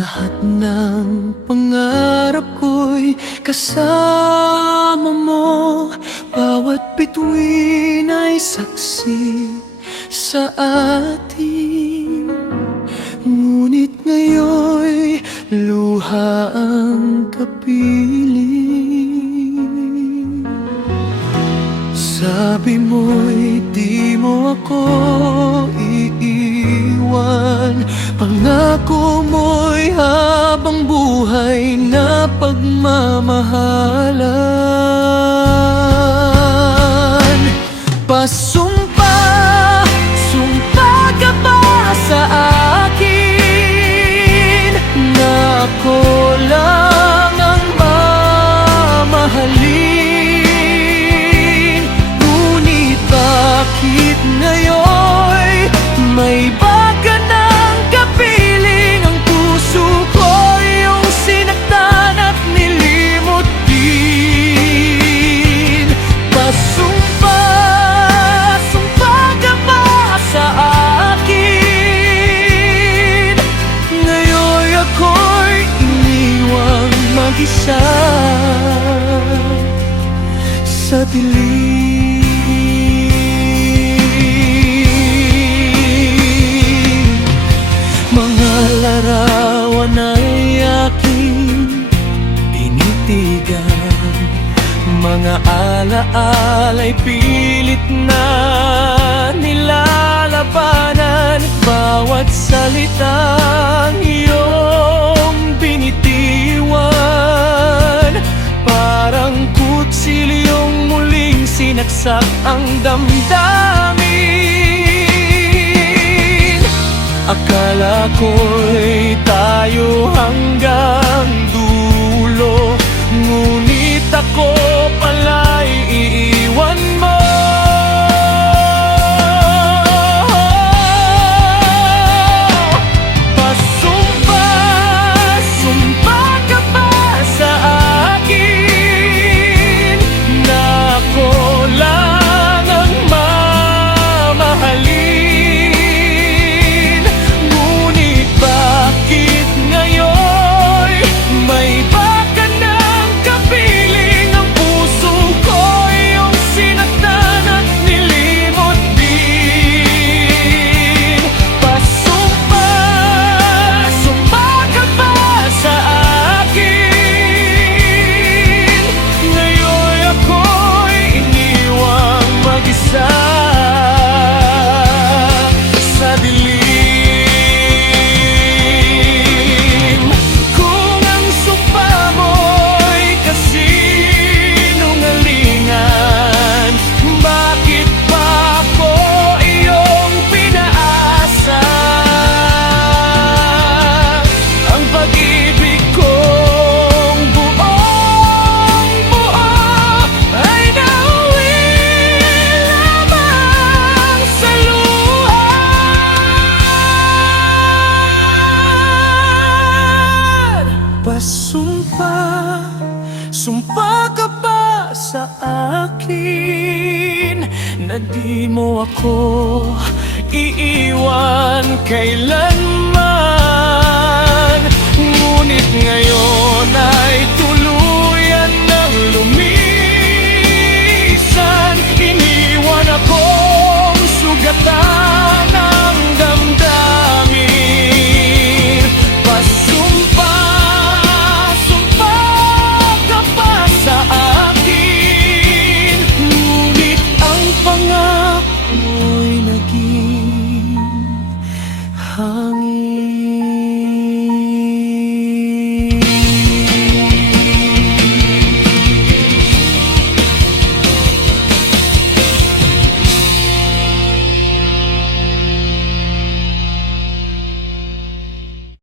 Lahat ng pangarap ko'y kasama mo. Bawat bituin ay saksi sa atin. Ngunit ngayon'y luha ang kapiling. Sabi mo'y di mo ako iiwan. Pangako mo'y habang buhay na pagmamahalan. Pasumpa, sumpa ka ba sa akin na ako lang ang mamahalin? Ngunit bakit ngayon may baga ng kapiling? Ang puso ko yung sinaktan at nilimot din. Pasumpa, sumpa ka ba sa akin? Ngayon ako'y iniwang mag-isa sa dilim. Mga larawan ay aking tinitigan. Mga alaala'y pilit na nilalabanan. Bawat salitang iyong binitiwan, parang kutsilyong muling sinaksak ang damdamin. Akala ko'y tayo hanggang dulo, ngunit ako pala'y iiwan mo. Pasumpa, sumpa ka ba sa akin na ako lang ang mamahalin? Ngunit bakit ngayon may baka ng kapiling? Ang puso ko yung sinaktan at nilimot din. Pasumpa, sumpa ka ba sa akin? Ngayon ako'y iniwang mag-isa sa dilim. Kung ang sumpa mo'y kasinungalingan, bakit pa ako iyong pinaasa? Ang pag-ibig kong buong-buo ay nauwi lamang sa luha. Pasumpa, sumpa ka ba sa akin na di mo ako iiwan kailanman? Ngunit ngayon ay tuluyan ng lumisan. Iniwan akong sugatan ng damdamin. Pasumpa, sumpa ka pa sa akin, ngunit ang pangako'y naging hangin.